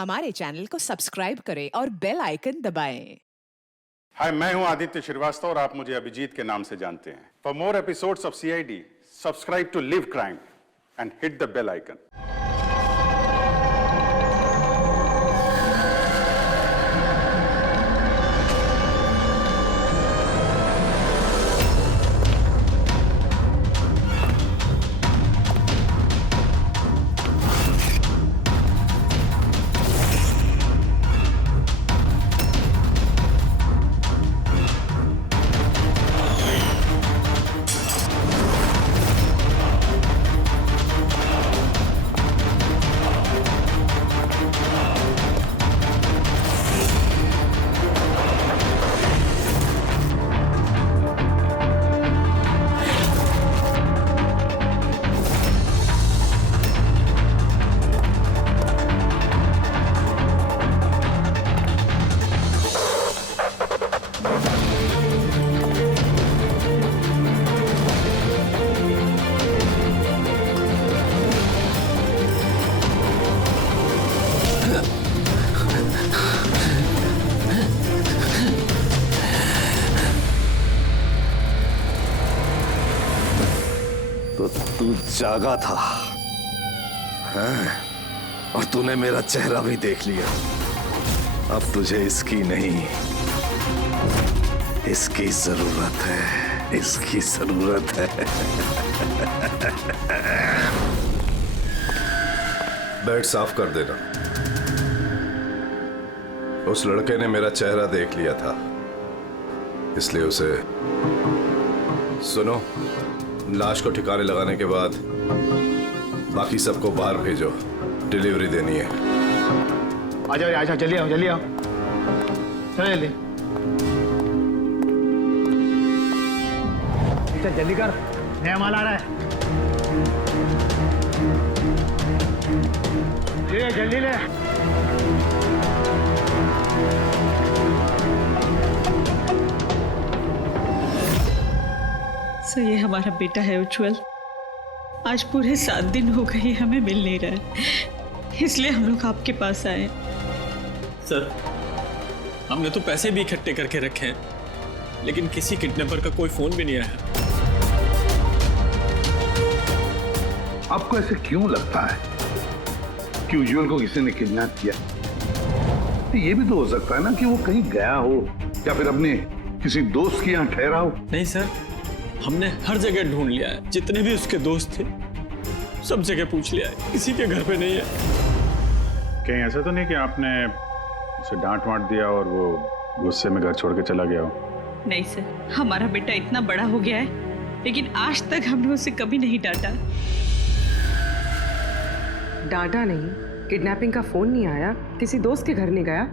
हमारे चैनल को सब्सक्राइब करें और बेल आइकन दबाएं। हाय, मैं हूं आदित्य श्रीवास्तव और आप मुझे अभिजीत के नाम से जानते हैं। For more episodes of CID, subscribe to live crime and hit the bell icon. तो तू जागा था हैं? और तूने मेरा चेहरा भी देख लिया। अब तुझे इसकी नहीं, इसकी जरूरत है, इसकी जरूरत है। बेड साफ कर देना। उस लड़के ने मेरा चेहरा देख लिया था, इसलिए उसे सुनो। लाश को ठिकाने लगाने के बाद बाकी सबको बाहर भेजो, डिलीवरी देनी है। आजा जल्दी आओ चलो जल्दी। चल जल्दी कर, नया माल आ रहा है। ले जल्दी ले। सो ये हमारा बेटा है उज्जवल। आज पूरे 7 दिन हो गए हमें मिल नहीं रहा है, इसलिए हम लोग आपके पास आए। सर, हमने तो पैसे भी इकट्ठे करके रखे हैं, लेकिन किसी किडनैपर का कोई फोन भी नहीं आया। आपको ऐसे क्यों लगता है कि उज्जवल को किसी ने किडनैप किया? तो ये भी तो हो सकता है ना कि वो कहीं गया हो या फिर अपने किसी दोस्त के यहाँ ठहरा हो। नहीं सर, हमने हर जगह ढूंढ लिया है, जितने भी उसके दोस्त थे सब जगह पूछ लिया है, किसी के घर पे नहीं है। कहीं ऐसा तो नहीं कि आपने उसे डांट वांट दिया और वो गुस्से में घर छोड़ के चला गया हो? नहीं सर, हमारा बेटा इतना बड़ा हो गया है, लेकिन आज तक हमने उसे कभी नहीं डांटा। डांटा नहीं, किडनैपिंग का फोन नहीं आया, किसी दोस्त के घर नहीं गया,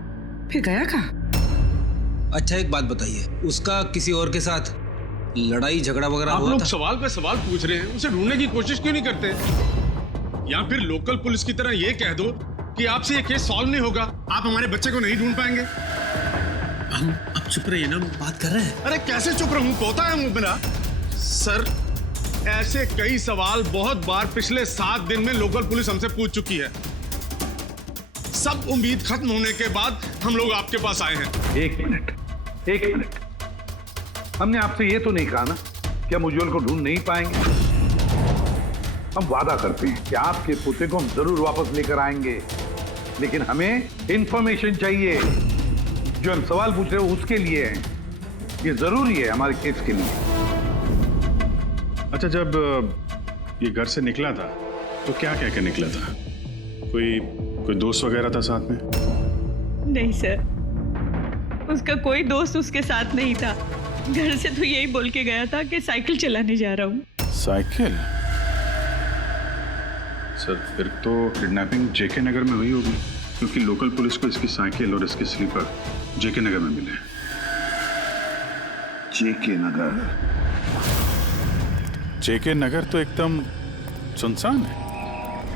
फिर गया कहाँ? अच्छा एक बात बताइए, उसका किसी और के साथ लड़ाई झगड़ा वगैरह हुआ था? आप लोग सवाल पे सवाल पूछ रहे हैं, उसे ढूंढने की कोशिश क्यों नहीं करते? या फिर लोकल पुलिस की तरह ये कह दो कि आपसे ये केस सॉल्व नहीं होगा, आप हमारे बच्चे को नहीं ढूंढ पाएंगे। हम अब चुप रहिए ना, बात कर रहे हैं। अरे कैसे चुप रहूं, पोता है मुंह मेरा। सर, ऐसे कई सवाल बहुत बार पिछले 7 दिन में लोकल पुलिस हमसे पूछ चुकी है। सब उम्मीद खत्म होने के बाद हम लोग आपके पास आए हैं। एक मिनट, हमने आपसे ये तो नहीं कहा ना कि हम उज्जवल को ढूंढ नहीं पाएंगे। हम वादा करते हैं कि आपके पोते को हम जरूर वापस लेकर आएंगे, लेकिन हमें इंफॉर्मेशन चाहिए। जो हम सवाल पूछ रहे हो उसके लिए है, ये जरूरी है हमारे केस के लिए। अच्छा, जब ये घर से निकला था तो क्या कह के निकला था? कोई दोस्त वगैरह था साथ में? नहीं सर, उसका कोई दोस्त उसके साथ नहीं था। घर से तो यही बोल के गया था कि साइकिल चलाने जा रहा हूँ। साइकिल? सर, फिर तो किडनैपिंग जेके नगर में हुई होगी, क्योंकि लोकल पुलिस को इसकी साइकिल और इसके स्लीपर जेके नगर में मिले। जेके नगर? जेके नगर तो एकदम सुनसान है,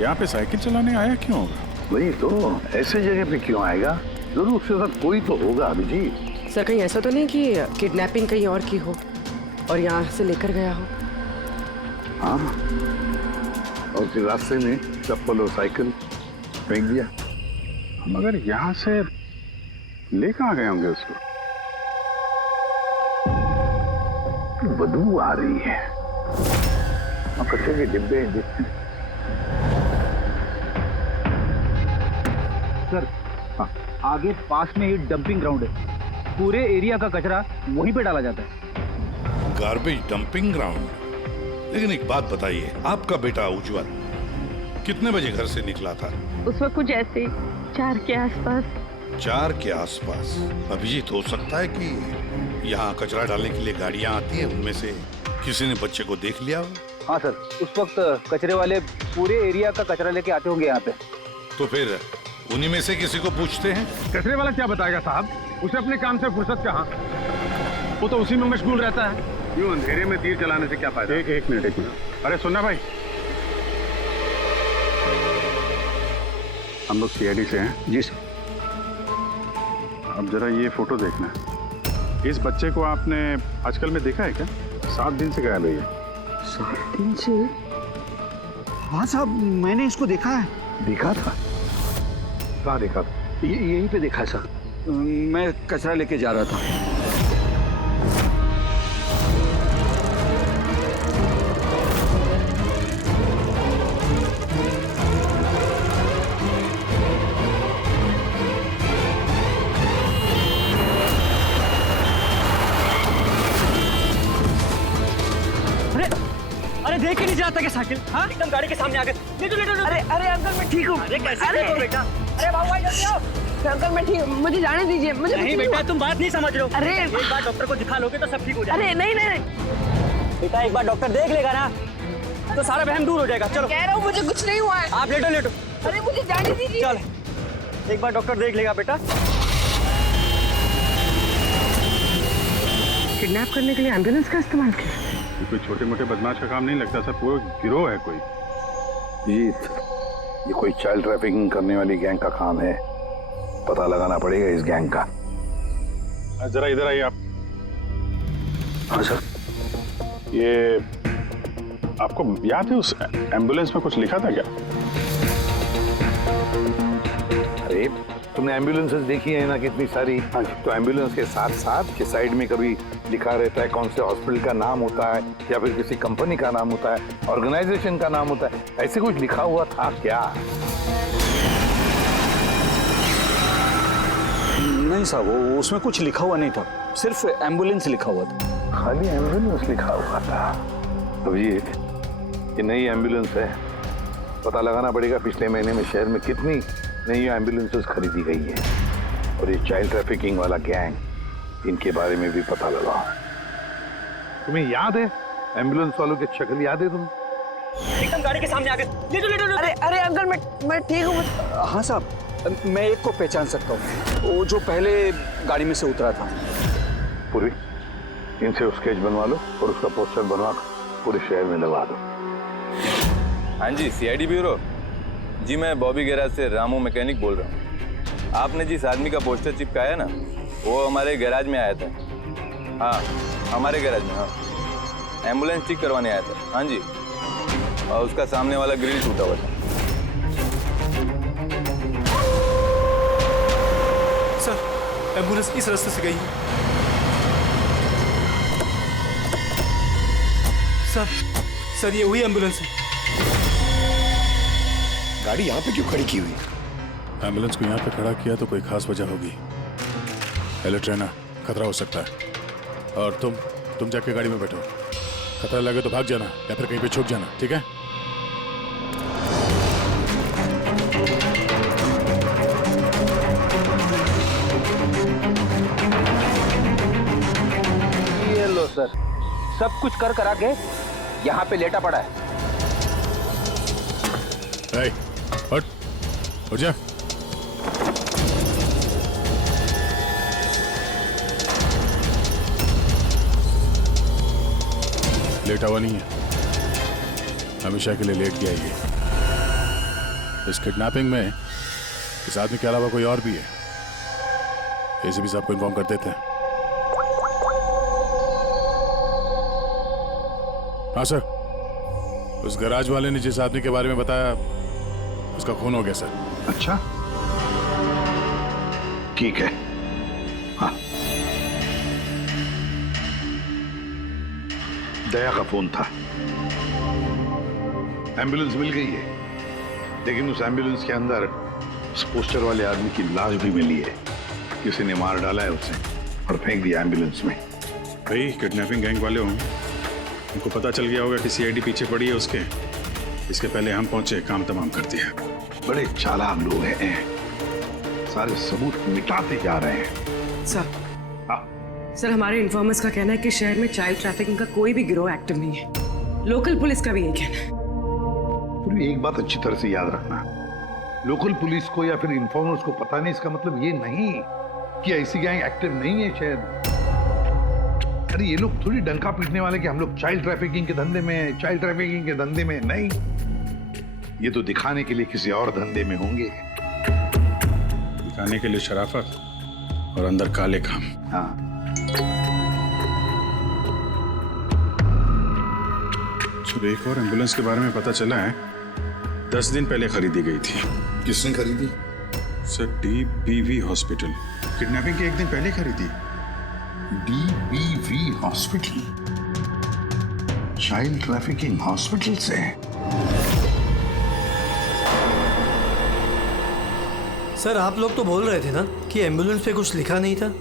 यहाँ पे साइकिल चलाने आया क्यों होगा? वही तो, ऐसे जगह पे क्यों आएगा? जरूर उसके साथ कोई तो होगा अभिजीत। सर कहीं ऐसा तो नहीं कि किडनैपिंग कहीं और की हो और यहाँ से लेकर गया हो? हाँ, और फिर रास्ते में चप्पल और साइकिल फेंक दिया। मगर यहां से ले कहां गए होंगे उसको? बदबू आ रही है। और कचरे के डिब्बे देखते हैं। सर, हाँ, आगे पास में ही डंपिंग ग्राउंड है। पूरे एरिया का कचरा वहीं पे डाला जाता है। Garbage dumping ground. लेकिन एक बात बताइए, आपका बेटा उज्जवल कितने बजे घर से निकला था? उस वक्त कुछ ऐसे 4 के आसपास। 4 के आसपास। अभिजीत, हो सकता है कि यहाँ कचरा डालने के लिए गाड़ियाँ आती हैं, उनमें से किसी ने बच्चे को देख लिया हो? हाँ सर, उस वक्त कचरे वाले पूरे एरिया का कचरा लेके आते होंगे यहाँ पे। तो फिर उन्हीं में से किसी को पूछते हैं। कचरे वाला क्या बताएगा साहब? उसे अपने काम से फुर्सत कहाँ? वो तो उसी में मशगूल रहता है। यूं अंधेरे में तीर चलाने से क्या फायदा? एक मिनट। अरे सुनना भाई, हम लोग सीआईडी से हैं। जी सर। अब जरा ये फोटो देखना। इस बच्चे को आपने आजकल में देखा है क्या? 7 दिन से गायब है ये। 7 दिन से? हाँ साहब, मैंने इसको देखा है। देखा था? कहाँ देखा था? यहीं पे देखा है सर। मैं कचरा लेके जा रहा था। अरे देख के नहीं जाता क्या साइकिल? हाँ, एकदम गाड़ी के सामने आ गए। ले। अरे अंकल मैं ठीक हूँ। अरे कैसे हो बेटा? अरे बाबू भाई जल्दी आओ। अंकल मैं ठीक, मुझे जाने दीजिए। मुझे नहीं बेटा, तुम बात नहीं समझ रहे हो। अरे एक बार डॉक्टर को दिखा लोगे तो सब ठीक हो जाएगा। अरे नहीं बेटा, एक बार डॉक्टर देख लेगा ना तो सारा वहम दूर हो जाएगा। चलो, कह रहा हूँ मुझे कुछ नहीं हुआ है। आप लेटो। अरे मुझे जाने दीजिए। चल, एक बार डॉक्टर देख लेगा बेटा। किडनैप करने के लिए एम्बुलेंस का इस्तेमाल किया? कोई छोटे मोटे बदमाश का काम नहीं लगता सर, पूरा गिरोह है कोई। जीत, ये कोई चाइल्ड ट्रैफिकिंग करने वाली गैंग का काम है। पता लगाना पड़ेगा इस गैंग का। जरा इधर आइए आप। हाँ सर। ये आपको याद है उस एम्बुलेंस में कुछ लिखा था क्या? अरे तुमने एम्बुलेंसेस देखी है ना कितनी सारी? हाँ, तो एम्बुलेंस के साथ साथ के साइड में कभी लिखा रहता है कौन से हॉस्पिटल का नाम होता है या फिर किसी कंपनी का नाम होता है, ऑर्गेनाइजेशन का नाम होता है। ऐसे कुछ लिखा हुआ था क्या? नहीं साहब, वो उसमें कुछ लिखा हुआ नहीं था, सिर्फ एम्बुलेंस लिखा हुआ था। खाली एम्बुलेंस लिखा हुआ था? अभिजीत, ये नई एम्बुलेंस है। पता लगाना पड़ेगा पिछले महीने में शहर में कितनी नई एम्बुलेंसेस खरीदी गई है। और ये चाइल्ड ट्रैफिकिंग वाला गैंग, इनके बारे में भी पता लगाओ। तुम्हें याद है एम्बुलेंस वालों की शक्ल याद है तुम्हें? एकदम गाड़ी के सामने आ गए। लेटो। अरे अंकल मैं ठीक हूँ। हाँ साहब, मैं एक को पहचान सकता हूँ, वो जो पहले गाड़ी में से उतरा था। पूरी इनसे स्केच बनवा लो और उसका पोस्टर बनवा पूरे शहर में लगा दो। हाँ जी, सीआईडी ब्यूरो जी, मैं बॉबी गैराज से रामू मैकेनिक बोल रहा हूँ। आपने जिस आदमी का पोस्टर चिपकाया ना, वो हमारे गैराज में आया था। हाँ, हमारे गैराज में। हाँ, एम्बुलेंस ठीक करवाने आया था। हाँ जी, और उसका सामने वाला ग्रिल टूटा हुआ था। सर, एम्बुलेंस इस रास्ते से गई है। सर ये वही एम्बुलेंस है। गाड़ी यहाँ पे क्यों खड़ी की हुई? एम्बुलेंस को यहाँ पे खड़ा किया तो कोई खास वजह होगी। हेलो ट्रेना, खतरा हो सकता है। और तुम जाके गाड़ी में बैठो। खतरा लगे तो भाग जाना या फिर कहीं पे छुप जाना, ठीक है? ये लो सर, सब कुछ कर करा के यहाँ पे लेटा पड़ा है। उठ जा। लेटा हुआ नहीं है, हमेशा के लिए लेट गया ये। इस किडनैपिंग में इस आदमी के अलावा कोई और भी है, एसीपी साहब को इन्फॉर्म कर देते हैं। हाँ सर, उस गैराज वाले ने जिस आदमी के बारे में बताया उसका खून हो गया सर। अच्छा, ठीक है। हाँ, दया का फोन था। एम्बुलेंस मिल गई है, लेकिन उस एम्बुलेंस के अंदर उस पोस्टर वाले आदमी की लाश भी मिली है। किसी ने मार डाला है उसे और फेंक दिया एम्बुलेंस में। भाई किडनैपिंग गैंग वाले होंगे, उनको पता चल गया होगा कि सीआईडी पीछे पड़ी है उसके। इसके पहले हम पहुंचे, काम तमाम कर दिया। बड़े चालाक लोग हैं, सारे सबूत मिटाते जा रहे हैं। सर, सर हमारे इन्फॉर्मर्स का कहना है कि शहर में चाइल्ड ट्रैफिकिंग का कोई भी गिरोह एक्टिव नहीं है। लोकल पुलिस का भी यही कहना है। एक बात अच्छी तरह से याद रखना, लोकल पुलिस को या फिर इन्फॉर्मर्स को पता नहीं, इसका मतलब ये नहीं कि ऐसी गैंग एक्टिव नहीं है शहर में। अरे ये लोग थोड़ी डंका पीटने वाले कि हम लोग चाइल्ड ट्रैफिकिंग के धंधे में हैं, चाइल्ड ट्रैफिकिंग के धंधे में नहीं। ये तो दिखाने के लिए किसी और धंधे में होंगे। दिखाने के लिए शराफत और अंदर काले काम। हाँ, एक और एम्बुलेंस के बारे में पता चला है, 10 दिन पहले खरीदी गई थी। किसने खरीदी? Sir, DBV hospital. किडनैपिंग के एक दिन पहले खरीदी। DBV hospital, child trafficking hospital से। सर आप लोग तो बोल रहे थे ना कि एम्बुलेंस पे कुछ लिखा नहीं था।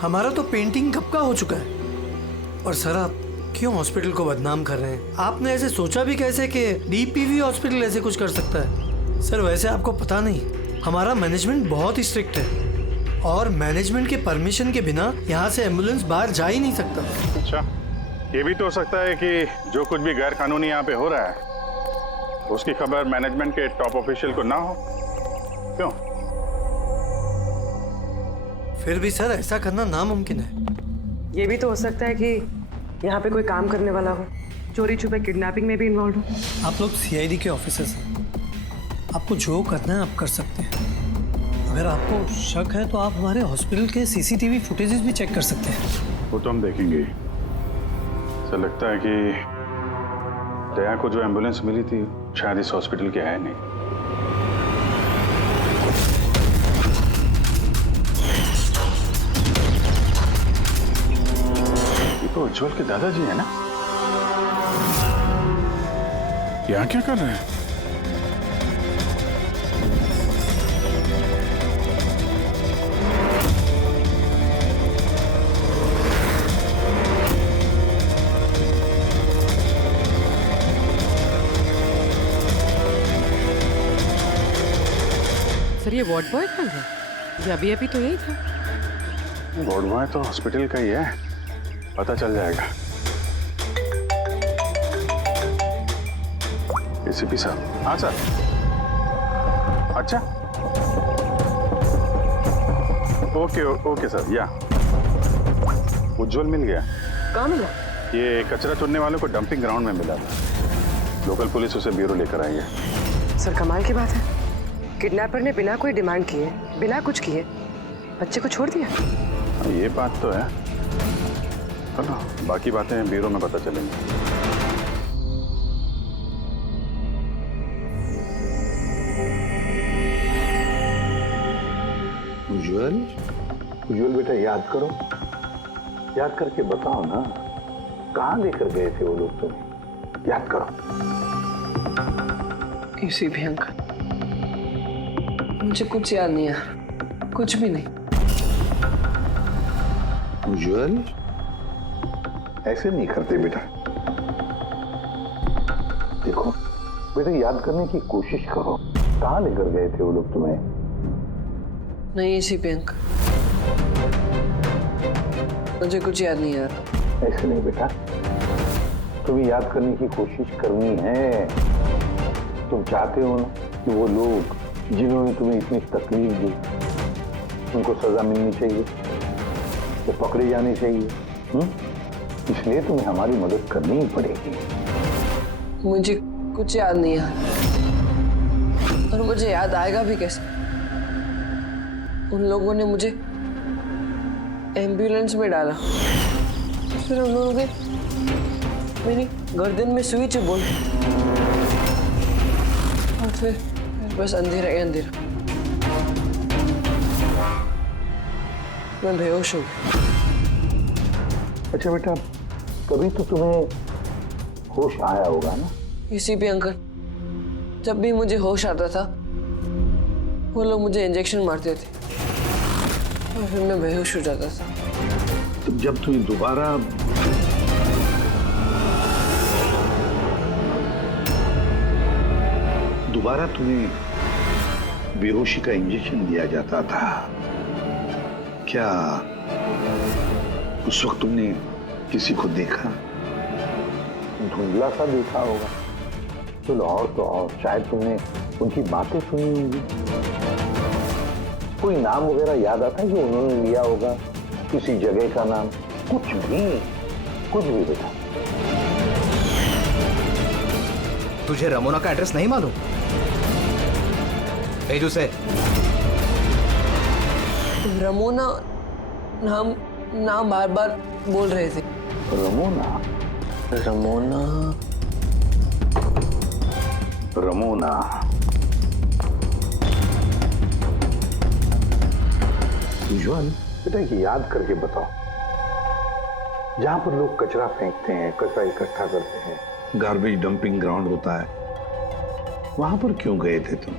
हमारा तो पेंटिंग कब का हो चुका है। और सर आप क्यों हॉस्पिटल को बदनाम कर रहे हैं? आपने ऐसे सोचा भी कैसे कि डीपीवी हॉस्पिटल ऐसे कुछ कर सकता है? सर वैसे आपको पता नहीं, हमारा मैनेजमेंट बहुत ही स्ट्रिक्ट है और मैनेजमेंट के परमिशन के बिना यहाँ से एम्बुलेंस बाहर जा ही नहीं सकता। अच्छा, ये भी तो हो सकता है कि जो कुछ भी गैर कानूनी यहाँ पे हो रहा है उसकी खबर मैनेजमेंट के टॉप ऑफिशियल को ना हो। क्यों? फिर भी सर ऐसा करना नामुमकिन है। ये भी तो हो सकता है कि यहाँ पे कोई काम करने वाला हो, चोरी छुपे किडनैपिंग में भी इन्वॉल्व हो। आप लोग सीआईडी के ऑफिसर्स हैं, आपको जो करना है आप कर सकते हैं। अगर आपको शक है तो आप हमारे हॉस्पिटल के सीसीटीवी फुटेजेस भी चेक कर सकते हैं। वो तो हम देखेंगे। ऐसा लगता है कि दया को जो एम्बुलेंस मिली थी शायद इस हॉस्पिटल के है नहीं। तो उज्जवल के दादाजी है ना? यहाँ क्या कर रहे हैं? सर ये वार्ड बॉय था क्या? ये अभी तो यही था। वार्ड बॉय तो हॉस्पिटल का ही है, पता चल जाएगा। एसीपी साहब। हाँ सर। अच्छा, ओके सर। या उज्जवल मिल गया। कहाँ मिला? ये कचरा चुनने वालों को डंपिंग ग्राउंड में मिला था। लोकल पुलिस उसे ब्यूरो लेकर आई है। सर कमाल की बात है, किडनैपर ने बिना कोई डिमांड किए, बिना कुछ किए बच्चे को छोड़ दिया। ये बात तो है, ना बाकी बातें ब्यूरो में पता चलेंगी। उज्जवल बेटा याद करो, याद करके बताओ ना, कहाँ लेकर गए थे वो लोग तुम्हें? याद करो। किसी भी अंकल, मुझे कुछ याद नहीं है, कुछ भी नहीं। उज्जवल ऐसे नहीं करते बेटा। देखो बेटा, याद करने की कोशिश करो, कहाँ लेकर गए थे वो लोग तुम्हें? नहीं इसी पे अंकल, मुझे कुछ याद नहीं यार। ऐसे नहीं बेटा, तुम्हें याद करने की कोशिश करनी है। तुम चाहते हो ना कि वो लोग जिन्होंने तुम्हें इतनी तकलीफ दी उनको सजा मिलनी चाहिए, तो पकड़े जाने चाहिए। इसलिए तुम्हें हमारी मदद करनी ही पड़ेगी। मुझे कुछ याद नहीं है और मुझे याद आएगा भी कैसे? उन लोगों ने मुझे एम्बुलेंस में डाला, फिर उन लोगों ने मेरी गर्दन में सुई चुभोई और फिर बस अंधेरा ही अंधेरा। मैं बेहोश हूँ। अच्छा बेटा, कभी तो तुम्हें होश आया होगा ना? इसी पे अंकल, जब भी मुझे होश आता था वो लोग मुझे इंजेक्शन मारते थे और फिर मैं बेहोश हो जाता था। तो जब तुम्हें दोबारा तुम्हें बेहोशी का इंजेक्शन दिया जाता था, क्या उस वक्त तुमने किसी को देखा? धुंधला सा देखा होगा। चलो और तो और शायद तुमने उनकी बातें सुनी होंगी। कोई नाम वगैरह याद आता है जो उन्होंने लिया होगा, किसी जगह का नाम, कुछ भी बेटा। तुझे रमोना का एड्रेस नहीं मालूम? भेज उसे। रमोना नाम बार बार बोल रहे थे। रमोना उज्ज्वल, बेटा ये याद करके बताओ, जहां पर लोग कचरा फेंकते हैं, कचरा इकट्ठा करते हैं, गार्बेज डंपिंग ग्राउंड होता है, वहां पर क्यों गए थे तुम?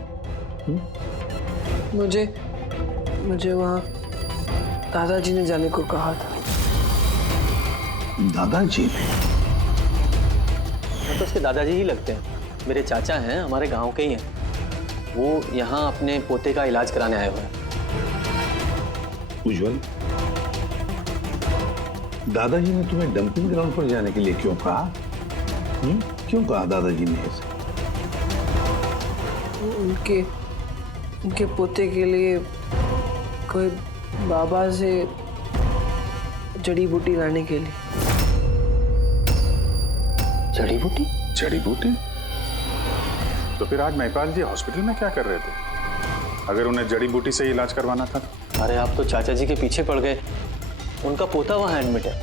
मुझे वहां दादाजी ने जाने को कहा था। दादाजी ने? तो उसके दादाजी ही लगते हैं। मेरे चाचा हैं, हमारे गांव के ही हैं। वो यहाँ अपने पोते का इलाज कराने आए हुए हैं। उज्ज्वल, दादाजी ने तुम्हें डंपिंग ग्राउंड पर जाने के लिए क्यों कहा? क्यों कहा दादाजी ने ऐसा? उनके पोते के लिए कोई बाबा से जड़ी बूटी लाने के लिए। जड़ी बूटी? जड़ी बूटी? तो फिर आज महिपाल जी हॉस्पिटल में क्या कर रहे थे, अगर उन्हें जड़ी बूटी से इलाज करवाना था? अरे आप तो चाचा जी के पीछे पड़ गए। उनका पोता वहाँ एडमिट है।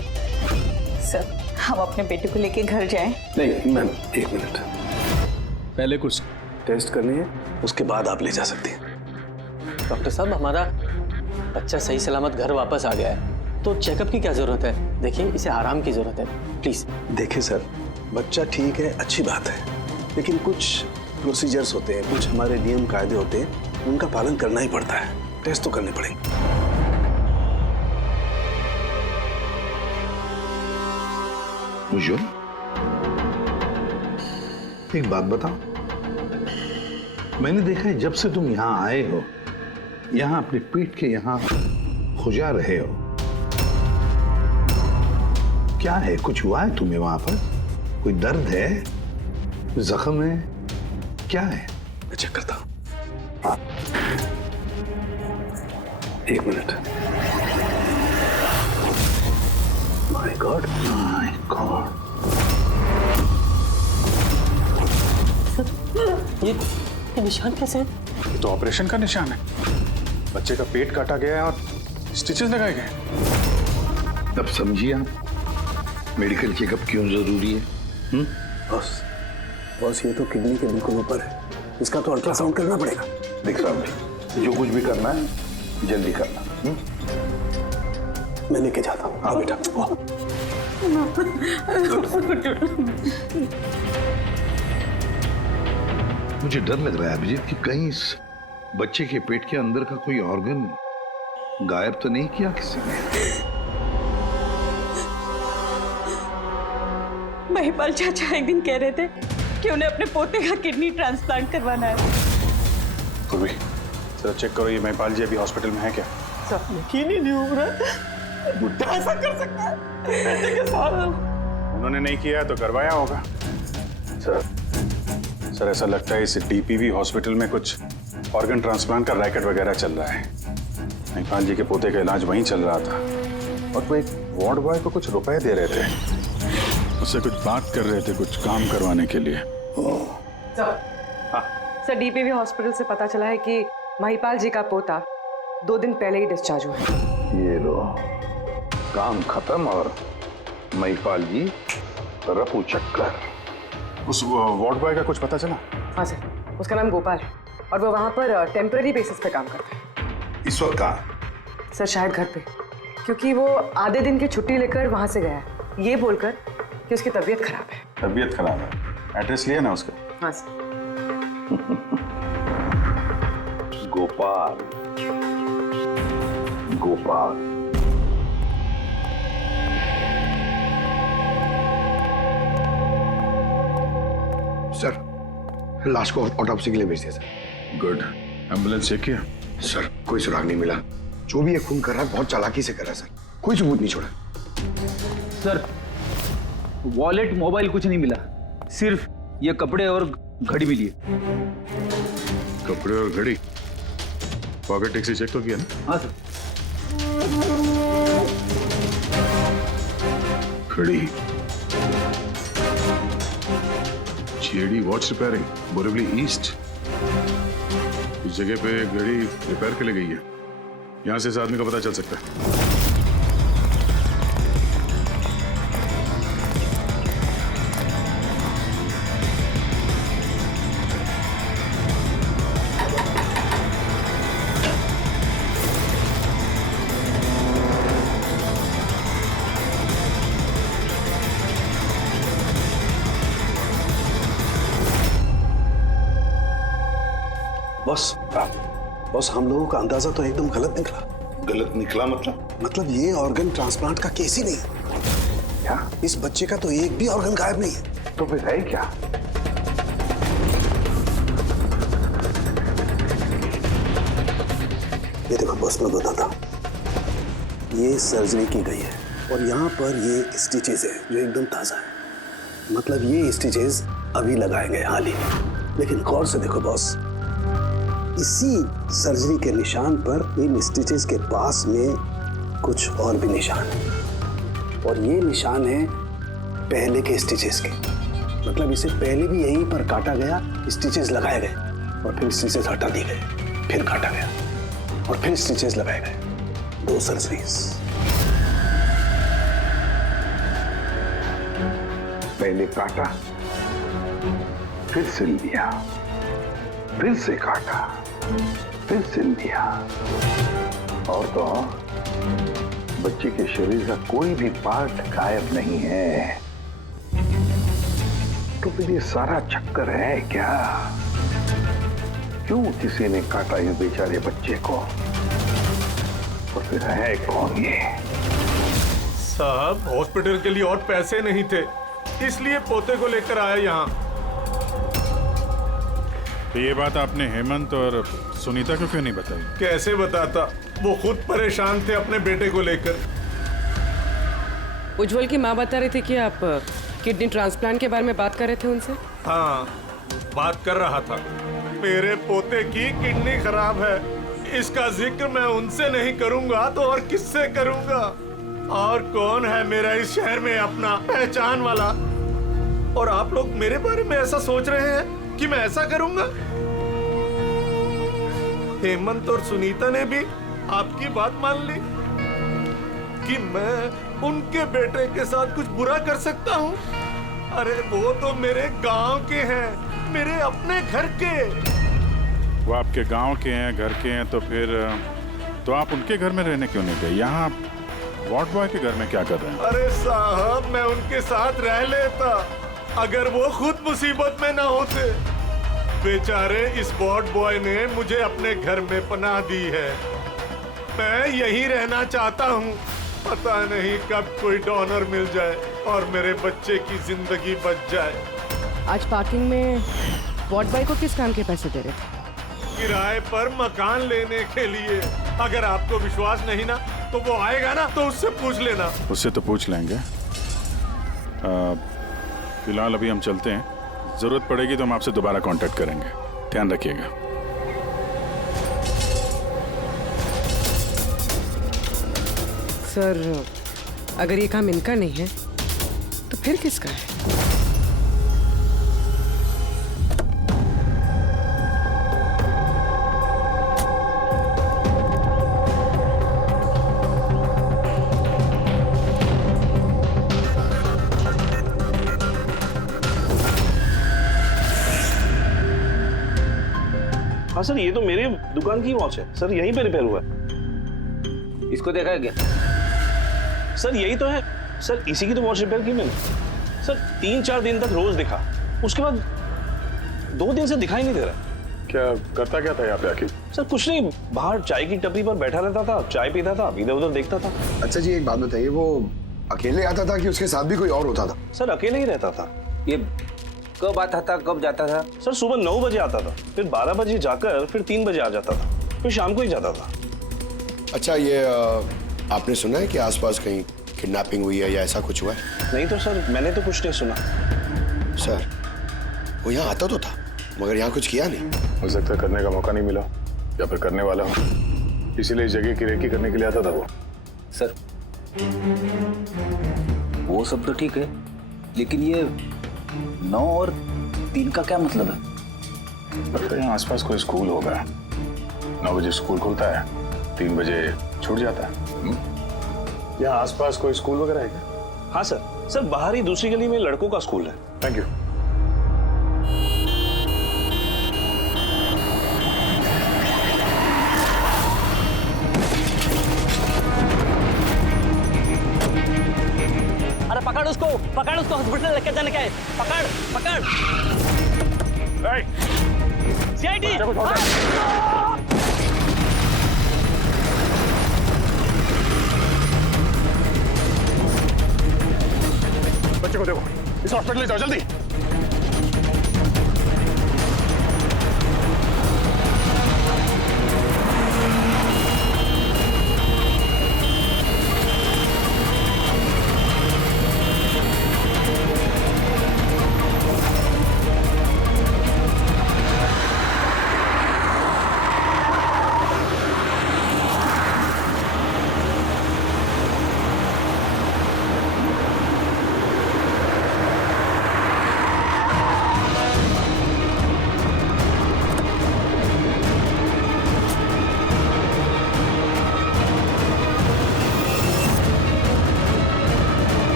सर, हम अपने बेटे को लेके घर जाएं? नहीं मैम, एक मिनट, पहले कुछ टेस्ट करनी है, उसके बाद आप ले जा सकती हैं। डॉक्टर साहब, हमारा बच्चा सही सलामत घर वापस आ गया है, तो चेकअप की क्या जरूरत है? देखिए, इसे आराम की जरूरत है, प्लीज। देखिए सर, बच्चा ठीक है, अच्छी बात है, लेकिन कुछ प्रोसीजर्स होते हैं, कुछ हमारे नियम कायदे होते हैं, उनका पालन करना ही पड़ता है। टेस्ट तो करने पड़ेंगे। उज्ज्वल, एक बात बताओ, मैंने देखा है जब से तुम यहां आए हो, यहां अपने पेट के यहां खुजा रहे हो, क्या है? कुछ हुआ है तुम्हें वहां पर? कोई दर्द है, जख्म है, क्या है? मैं चेक करता हूं। एक minute. My God, my God, ये निशान कैसे हैं? ये तो ऑपरेशन का निशान है। बच्चे का पेट काटा गया है और स्टिचेस लगाए गए। तब समझिए आप मेडिकल चेकअप क्यों जरूरी है? बॉस ये तो किडनी के बिल्कुल ऊपर है, इसका तो अल्ट्रासाउंड करना पड़ेगा। देख साहब जी, जो कुछ भी करना है जल्दी करना। मैं लेके जाता हूँ। हाँ बेटा। मुझे डर लग रहा है अभिजीत कि कहीं इस बच्चे के पेट के अंदर का कोई ऑर्गन गायब तो नहीं किया किसी ने? महिपाल चाचा एक दिन कह रहे थे कि उन्हें अपने पोते का किडनी ट्रांसप्लांट करवाना है। पूर्वी, जरा चेक करो, ये महिपाल जी अभी हॉस्पिटल में है क्या? सर, यकीन ही नहीं हो रहा, बुढ़ा ऐसा कर सकता है बेटे के साथ। उन्होंने नहीं किया तो करवाया होगा। सर ऐसा लगता है इस डीपीवी हॉस्पिटल में कुछ ऑर्गन ट्रांसप्लांट का रैकेट वगैरह चल रहा है। महिपाल जी के पोते का इलाज वहीं चल रहा था और वो एक वार्ड बॉय को कुछ रुपए दे रहे थे, उससे कुछ बात कर रहे थे, कुछ काम करवाने के लिए। सर, डीपीवी हॉस्पिटल से पता चला है कि महिपाल जी का पोता 2 दिन पहले ही डिस्चार्ज हुआ है। ये लो, काम खत्म और महिपाल जी रफू चक्कर। उस वार्ड बॉय का कुछ पता चला? हाँ सर, उसका नाम गोपाल है और वो वहाँ पर टेम्पररी बेसिस पे काम करता है। इस वक्त कहाँ? सर शायद घर पे। क्योंकि वो आधे दिन की छुट्टी लेकर वहां से गया है, ये बोलकर कि उसकी तबीयत खराब है। तबीयत खराब है? एड्रेस लिया ना उसका? हाँ सर। गोपाल, गोपाल। सर, लाश को ऑटोप्सी के लिए भेज दिया सर। गुड। एम्बुलेंस चेक किया? सर, कोई सुराग नहीं मिला। जो भी ये खून कर रहा है बहुत चालाकी से कर रहा है सर, कोई सबूत नहीं छोड़ा। सर, वॉलेट मोबाइल कुछ नहीं मिला, सिर्फ ये कपड़े और घड़ी मिली है। कपड़े और घड़ी? पॉकेट टैक्सी चेक तो किया ना? हाँ सर। घड़ी, JD watch repairing, Borivali east. इस जगह पे घड़ी रिपेयर के लिए गई है। यहां से इस आदमी का पता चल सकता है। बॉस, हम लोगों का अंदाजा तो एकदम गलत निकला। गलत निकला मतलब? मतलब ये ऑर्गन ट्रांसप्लांट का केस ही नहीं है। क्या? इस बच्चे का तो एक भी ऑर्गन गायब नहीं है। तो फिर है क्या? ये देखो बॉस, मैं बताता हूँ। ये सर्जरी की गई है और यहाँ पर ये स्टिचेस है जो एकदम ताजा है। मतलब ये स्टिचेस अभी लगाए गए हाल ही में। लेकिन गौर से देखो बॉस, इसी सर्जरी के निशान पर इन स्टिचेस के पास में कुछ और भी निशान है, और ये निशान है पहले के स्टिचेस के। मतलब इसे पहले भी यहीं पर काटा गया, स्टिचेस लगाए गए और फिर स्टिचेस हटा दिए गए, फिर काटा गया और फिर स्टिचेस लगाए गए। 2 सर्जरीज। पहले काटा, फिर सिल दिया, फिर से काटा, फिर सिल दिया। और तो बच्चे के शरीर का कोई भी पार्ट गायब नहीं है। तो फिर ये सारा चक्कर है क्या? क्यों किसी ने काटा ये बेचारे बच्चे को? और फिर है कौन ये? साहब, हॉस्पिटल के लिए और पैसे नहीं थे, इसलिए पोते को लेकर आया यहाँ। तो ये बात आपने हेमंत और सुनीता को क्यों नहीं बताई? कैसे बताता, वो खुद परेशान थे अपने बेटे को लेकर। उज्जवल की माँ बता रही थी कि आप किडनी ट्रांसप्लांट के बारे में बात कर रहे थे उनसे। हाँ, बात कर रहा था। मेरे पोते की किडनी खराब है, इसका जिक्र मैं उनसे नहीं करूंगा तो और किससे करूंगा? और कौन है मेरा इस शहर में अपना पहचान वाला? और आप लोग मेरे बारे में ऐसा सोच रहे हैं कि मैं ऐसा करूंगा? हेमंत और सुनीता ने भी आपकी बात मान ली कि मैं उनके बेटे के साथ कुछ बुरा कर सकता हूँ? अरे वो तो मेरे गांव के हैं, मेरे अपने घर के। वो आपके गांव के हैं, घर के हैं, तो फिर तो आप उनके घर में रहने क्यों नहीं गए? यहाँ वार्ड बॉय के घर में क्या कर रहे हैं? अरे साहब, मैं उनके साथ रह लेता अगर वो खुद मुसीबत में ना होते। बेचारे इस वार्ड बॉय ने मुझे अपने घर में पनाह दी है। मैं यहीं रहना चाहता हूँ। पता नहीं कब कोई डोनर मिल जाए और मेरे बच्चे की जिंदगी बच जाए। आज पार्किंग में वार्ड बॉय को किस काम के पैसे दे रहे थे? किराए पर मकान लेने के लिए। अगर आपको विश्वास नहीं ना तो वो आएगा ना, तो उससे पूछ लेना। उससे तो पूछ लेंगे। फिलहाल अभी हम चलते हैं, जरूरत पड़ेगी तो हम आपसे दोबारा कांटेक्ट करेंगे। ध्यान रखिएगा। सर, अगर ये काम इनका नहीं है तो फिर किसका है? हाँ सर, ये तो मेरे दुकान की वॉच है सर, यहीं पे रिपेयर हुआ है। इसको देखा है क्या? सर यही तो है सर, इसी की तो वॉच रिपेयर की मैंने सर। 3-4 दिन तक रोज दिखा, उसके बाद 2 दिन से दिखाई नहीं दे रहा। क्या करता क्या था यहाँ पे आके? सर कुछ नहीं, बाहर चाय की टपरी पर बैठा रहता था, चाय पीता था, इधर उधर देखता था। अच्छा जी एक बात बताइए, वो अकेले आता था कि उसके साथ भी कोई और होता था? सर अकेले ही रहता था। ये कब आता था, कब जाता था? सर सुबह 9 बजे आता था, फिर 12 बजे जाकर फिर 3 बजे आ जाता था, फिर शाम को ही जाता था। अच्छा ये आपने सुना है कि आसपास कहीं किडनैपिंग हुई है या ऐसा कुछ हुआ है? नहीं तो सर, मैंने तो कुछ नहीं सुना। सर वो यहाँ आता तो था मगर यहाँ कुछ किया नहीं। हो सकता है करने का मौका नहीं मिला या फिर करने वाला हो, इसीलिए इस जगह की रेकी करने के लिए आता था वो। सर वो सब तो ठीक है, लेकिन ये 9 और 3 का क्या मतलब है? लगता है यहाँ आसपास कोई स्कूल होगा। 9 बजे स्कूल खुलता है, 3 बजे छूट जाता है। यहाँ आसपास कोई स्कूल वगैरह है क्या? हाँ सर, सर बाहर ही दूसरी गली में लड़कों का स्कूल है। Thank you. अरे पकड़ उसको हॉस्पिटल लेके जाने का है। पकड़ सीआईडी। बच्चे को देखो, इस हॉस्पिटल ले जाओ जल्दी।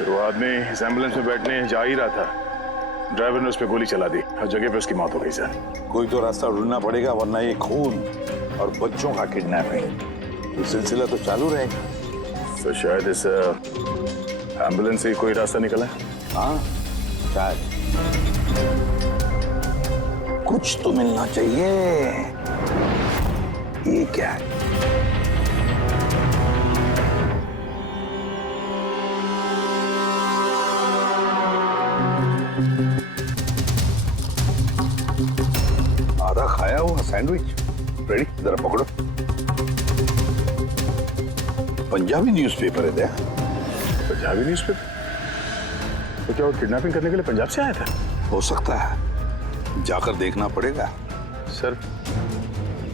वो आदमी इस एम्बुलेंस में बैठने जा ही रहा था, ड्राइवर ने उस पर गोली चला दी और जगह पे उसकी मौत हो गई। सर कोई तो रास्ता ढूंढना पड़ेगा, वरना ये खून और बच्चों का किडनैपिंग ये सिलसिला तो चालू रहेगा। तो शायद इस एम्बुलेंस से कोई रास्ता निकला है। हाँ शायद कुछ तो मिलना चाहिए। ये क्या है? आधा खाया हुआ सैंडविच रेडी, जरा पकड़ो। पंजाबी न्यूज़पेपर है। पंजाबी न्यूज़पेपर? तो क्या वो किडनैपिंग करने के लिए पंजाब से आया था? हो सकता है, जाकर देखना पड़ेगा। सर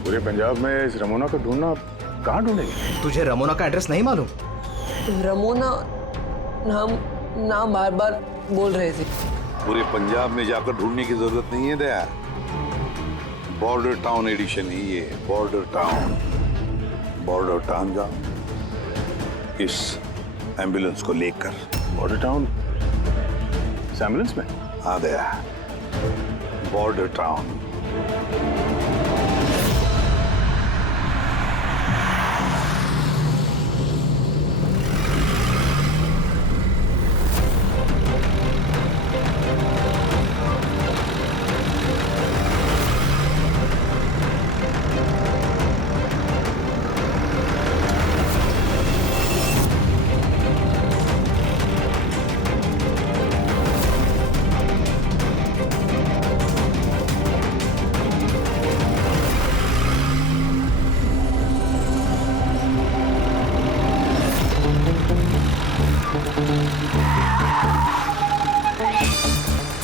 पूरे पंजाब में इस रमोना को ढूंढना, कहाँ ढूंढेंगे? तुझे रमोना का एड्रेस नहीं मालूम? रमोना नाम बार बार बोल रहे थे। पूरे पंजाब में जाकर ढूंढने की जरूरत नहीं है दया। बॉर्डर टाउन एडिशन है ये, बॉर्डर टाउन। बॉर्डर टाउन जाओ इस एम्बुलेंस को लेकर। बॉर्डर टाउन इस एम्बुलेंस में? हाँ Daya, border town.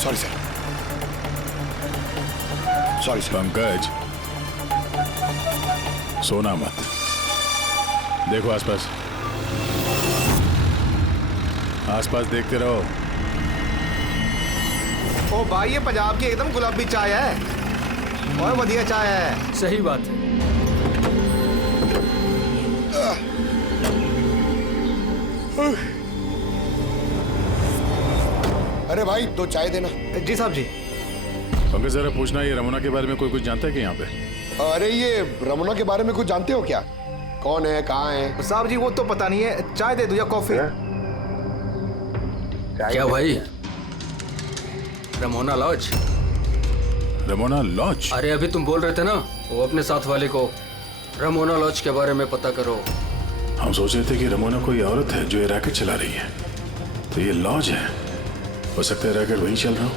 Sorry sir, sorry sir. Pankaj सोना मत, देखो आसपास, आसपास देखते रहो। ओ भाई ये पंजाब की एकदम गुलाबी चाय है। और बढ़िया चाय है। सही बात है। अरे भाई 2 चाय देना। जी साहब जी। पंकज जरा पूछना, ये रमोना के बारे में कोई कुछ जानता है कि यहाँ पे? अरे ये रमोना के बारे में कुछ जानते हो क्या? कौन है, कहाँ है? साहब जी वो तो पता नहीं है। चाय दे दो या कॉफी? क्या भाई? Ramona lodge. Ramona lodge? अरे अभी तुम बोल रहे थे ना, वो अपने साथ वाले को रमोना लॉज के बारे में पता करो। हम सोच रहे थे कि रमोना कोई औरत है जो ये रैकेट चला रही है, तो ये लॉज है। हो सकता है रैकेट वहीं चल रहा हो।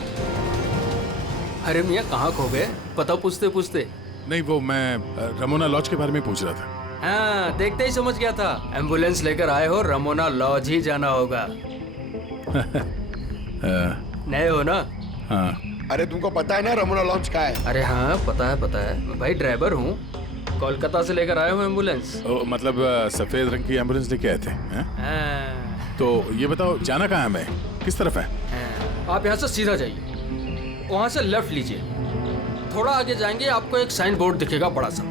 अरे मियाँ कहाँ खो गए? पता पूछते पूछते। नहीं, वो मैं रमोना लॉज के बारे में पूछ रहा था। हाँ, देखते ही समझ गया था। एम्बुलेंस लेकर आए हो, रमोना लॉज ही जाना होगा। नए हो ना? हाँ। अरे तुमको पता है ना रमोना लॉज कहाँ है? अरे हाँ पता है पता है, मैं भाई ड्राइवर हूँ, कोलकाता से लेकर आया हूँ एम्बुलेंस। मतलब सफेद रंग की एम्बुलेंस लेके आए थे? तो ये बताओ जाना कहाँ है, मैं किस तरफ है? आप यहाँ से सीधा जाइए, वहाँ से लेफ्ट लीजिए, थोड़ा आगे जाएंगे आपको एक साइन बोर्ड दिखेगा बड़ा सा,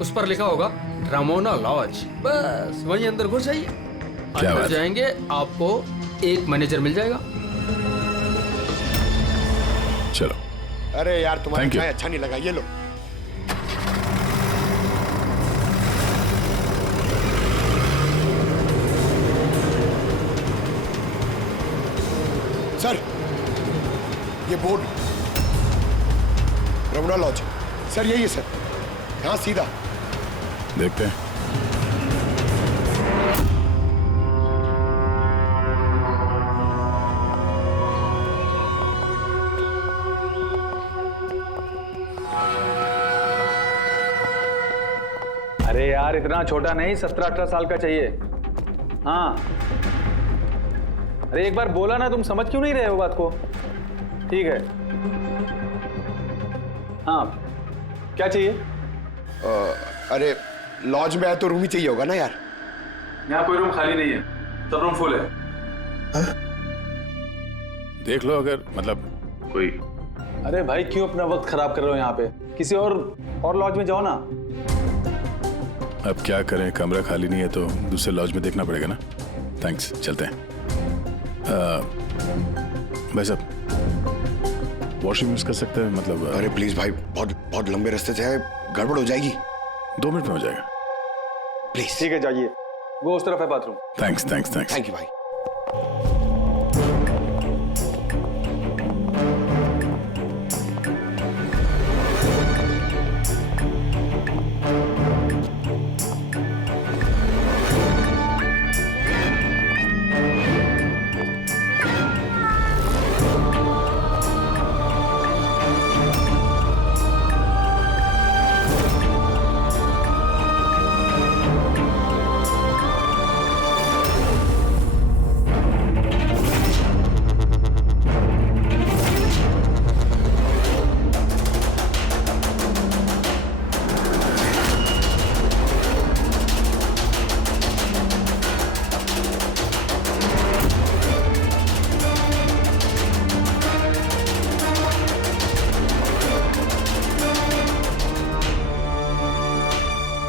उस पर लिखा होगा रमोना लॉज। बस वहीं अंदर घुस जाइए। अंदर जाएंगे आपको एक मैनेजर मिल जाएगा। चलो। अरे यार तुम्हारा चाय अच्छा नहीं लगा, ये लो। सर ये बोर्ड रमोना लॉज, सर यही है सर, यहाँ सीधा। देखते हैं। अरे यार इतना छोटा नहीं, 17-18 साल का चाहिए। हाँ अरे एक बार बोला ना, तुम समझ क्यों नहीं रहे हो बात को? ठीक है। हाँ क्या चाहिए? अरे लॉज में आए तो रूम ही चाहिए होगा ना यार। यहाँ कोई रूम खाली नहीं है, सब रूम फुल है। देख लो अगर मतलब कोई। अरे भाई क्यों अपना वक्त खराब कर रहे हो यहाँ पे? किसी और लॉज में जाओ ना। अब क्या करें, कमरा खाली नहीं है तो दूसरे लॉज में देखना पड़ेगा ना। थैंक्स, चलते हैं। भाई साहब वॉशरूम यूज कर सकते हैं मतलब? अरे प्लीज भाई, बहुत लंबे रास्ते से है, गड़बड़ हो जाएगी। 2 मिनट में हो जाएगा प्लीज। ठीक है जाइए, वो उस तरफ है bathroom. Thanks thanks thanks. Thank you भाई।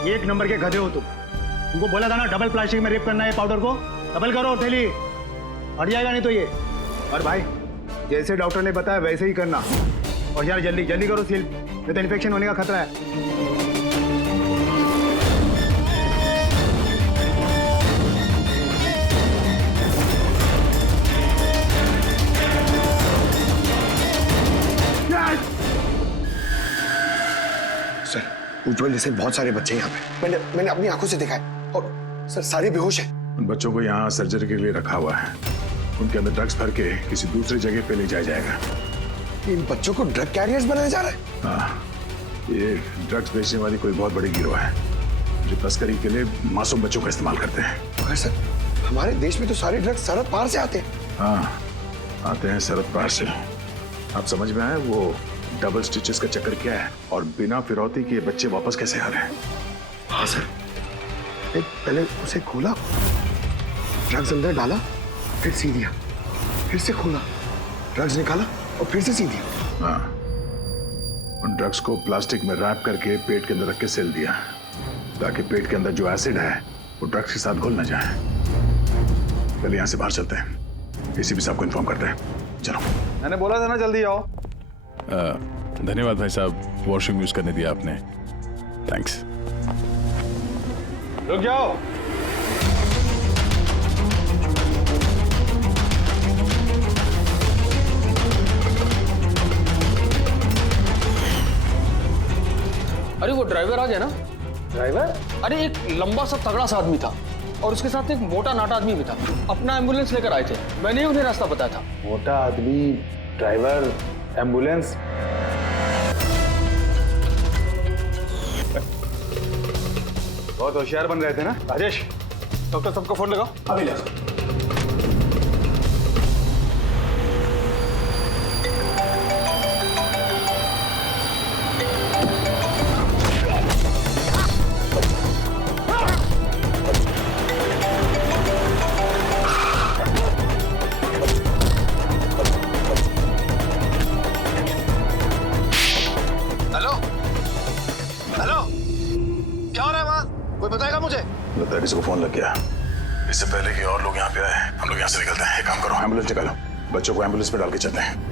एक नंबर के गधे हो तुमको बोला था ना डबल प्लास्टिक में रेप करना है पाउडर को। डबल करो थैली, हट जाएगा नहीं तो ये। और भाई जैसे डॉक्टर ने बताया वैसे ही करना, और यार जल्दी जल्दी करो सील, नहीं तो इन्फेक्शन होने का खतरा है। उज्जवल जैसे बहुत सारे बच्चे यहाँ पे, मैंने अपनी आंखों से देखा है, और सर सारे बेहोश हैं। उन बच्चों को यहाँ सर्जरी के लिए रखा हुआ है, उनके अंदर ड्रग्स भर के किसी दूसरी जगह पे ले जाया जाएगा। इन बच्चों को ड्रग कैरियर्स बनाया जा रहा है? हाँ, ये ड्रग्स बेचने वाली कोई बहुत बड़ी गिरोह है जो तस्करी के लिए मासूम बच्चों का इस्तेमाल करते हैं। मगर सर हमारे देश में तो सारे ड्रग्स सरहद पार से आते हैं। हाँ आते हैं सरहद पार से। आप समझ में आए वो डबल स्टिचेस का चक्कर क्या है, और बिना फिरौती के बच्चे वापस कैसे आ रहे हैं? हाँ सर, पहले उसे खोला, ड्रग्स अंदर डाला, फिर सी दिया, फिर से खोला, ड्रग्स निकाला और फिर से सी दिया। हाँ, उन ड्रग्स को प्लास्टिक में रैप करके पेट के अंदर रख के सिल दिया, ताकि पेट के अंदर जो एसिड है वो ड्रग्स के साथ घुल ना जाए। पहले यहाँ से बाहर चलते हैं, एसीपी साहब को इन्फॉर्म करते हैं। चलो। मैंने बोला था ना जल्दी आओ। धन्यवाद भाई साहब, वॉशरूम यूज करने दिया आपने, थैंक्स। रुक जाओ। अरे वो ड्राइवर आ गया ना? ड्राइवर? अरे एक लंबा सा तगड़ा सा आदमी था और उसके साथ एक मोटा नाटा आदमी भी था। अपना एम्बुलेंस लेकर आए थे, मैंने ही उन्हें रास्ता बताया था। मोटा आदमी, ड्राइवर, एम्बुलेंस। बहुत होशियार बन रहे थे ना राजेश? डॉक्टर साहब को फोन लगाओ। अभी लगा। किसी को फोन लग गया। इससे पहले कि और लोग यहाँ पे आए, हम लोग यहाँ से निकलते हैं। एक काम करो, एम्बुलेंस निकालो, बच्चों को एम्बुलेंस पे डाल के चलते हैं।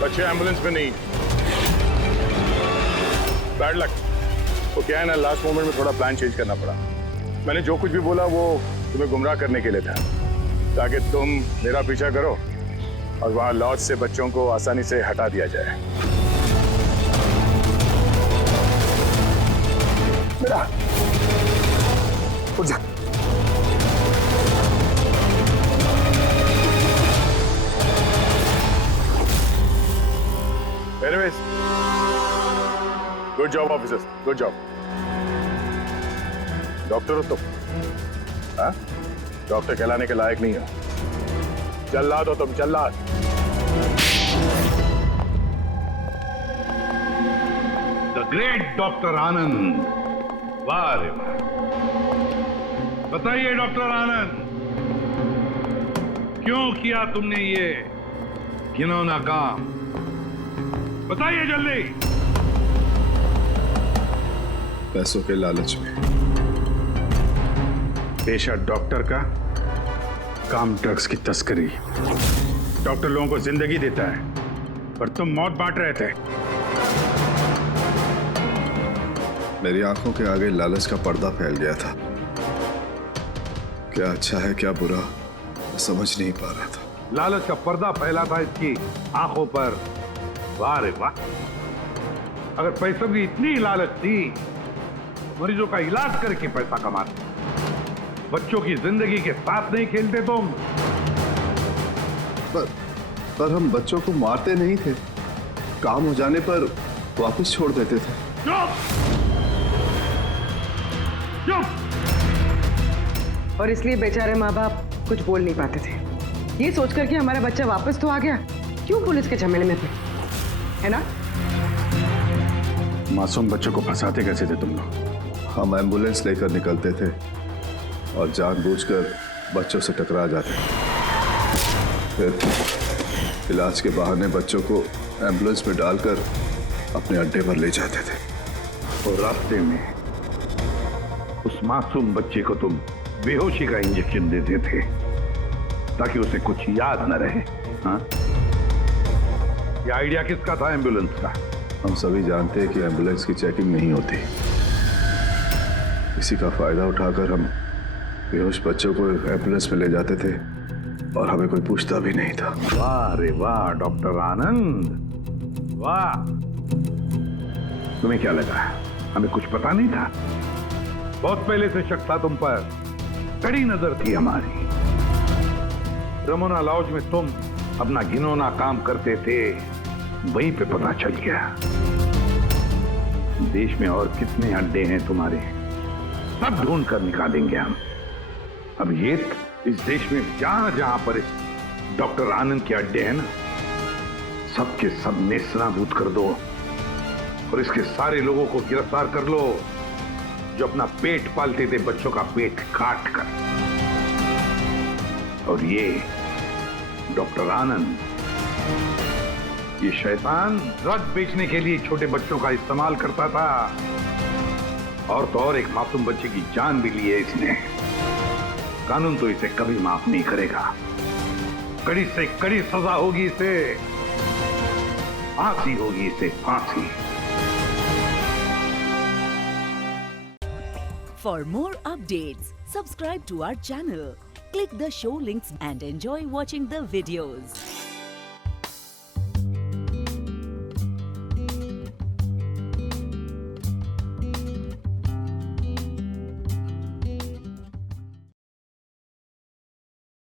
बच्चे एम्बुलेंस में नहीं, बैड लक। तो क्या है ना, लास्ट मोमेंट में थोड़ा प्लान चेंज करना पड़ा। मैंने जो कुछ भी बोला वो तुम्हें गुमराह करने के लिए था, ताकि तुम मेरा पीछा करो और वहां लॉज से बच्चों को आसानी से हटा दिया जाए। बेटा उठ जा। Anyways, good job officers, good job. Doctor हो तुम? हाँ? डॉक्टर कहलाने के लायक नहीं हो। जल्लाद हो तुम, जल्लाद। द ग्रेट डॉक्टर आनंद। वाह रे वाह। बताइए डॉक्टर आनंद, क्यों किया तुमने ये घिनौना काम? बताइए जल्दी। पैसों के लालच में। पेशा डॉक्टर का, काम ड्रग्स की तस्करी। डॉक्टर लोगों को जिंदगी देता है पर तुम मौत बांट रहे थे। मेरी आंखों के आगे लालच का पर्दा फैल गया था। क्या अच्छा है क्या बुरा समझ नहीं पा रहा था। लालच का पर्दा फैला था इसकी आंखों पर। वाह रे वाह। अगर पैसों की इतनी लालच थी, मरीजों का इलाज करके पैसा कमाते, बच्चों की जिंदगी के साथ नहीं खेलते तुम। पर हम बच्चों को मारते नहीं थे, काम हो जाने पर वापस छोड़ देते थे। और इसलिए बेचारे माँ बाप कुछ बोल नहीं पाते थे, ये सोचकर कि हमारा बच्चा वापस तो आ गया, क्यों पुलिस के झमेले में पड़े, है ना? मासूम बच्चों को फंसाते कैसे थे तुम लोग? हम एम्बुलेंस लेकर निकलते थे और जानबूझकर बच्चों से टकरा जाते थे। फिर इलाज के बहाने बच्चों को एम्बुलेंस में डालकर अपने अड्डे पर ले जाते थे। और रास्ते में उस मासूम बच्चे को तुम बेहोशी का इंजेक्शन देते थे ताकि उसे कुछ याद न रहे। हाँ? ये आइडिया किसका था एम्बुलेंस का? हम सभी जानते हैं कि एम्बुलेंस की चेकिंग नहीं होती, इसी का फायदा उठाकर हम बेहोश बच्चों को एम्बुलेंस में ले जाते थे और हमें कोई पूछता भी नहीं था। वाह रे वाह डॉक्टर आनंद, वाह! तुम्हें क्या लगा हमें कुछ पता नहीं था? बहुत पहले से शक था तुम पर, कड़ी नजर थी हमारी। रमोना लॉज में तुम अपना घिनौना काम करते थे, वहीं पे पता चल गया। देश में और कितने अड्डे हैं तुम्हारे, सब ढूंढ कर निकालेंगे हम। अब ये इस देश में जहां जहां पर इस डॉक्टर आनंद के अड्डे हैं ना, सबके सब नेस्तनाबूद कर दो और इसके सारे लोगों को गिरफ्तार कर लो जो अपना पेट पालते थे बच्चों का पेट काट कर। और ये डॉक्टर आनंद, ये शैतान ड्रग बेचने के लिए छोटे बच्चों का इस्तेमाल करता था, और तो और एक मासूम बच्चे की जान भी ली है इसने। कानून तो इसे कभी माफ नहीं करेगा, कड़ी से कड़ी सजा होगी इसे, फांसी होगी इसे, फांसी। For more updates, subscribe to our channel, click the show links and enjoy watching the videos.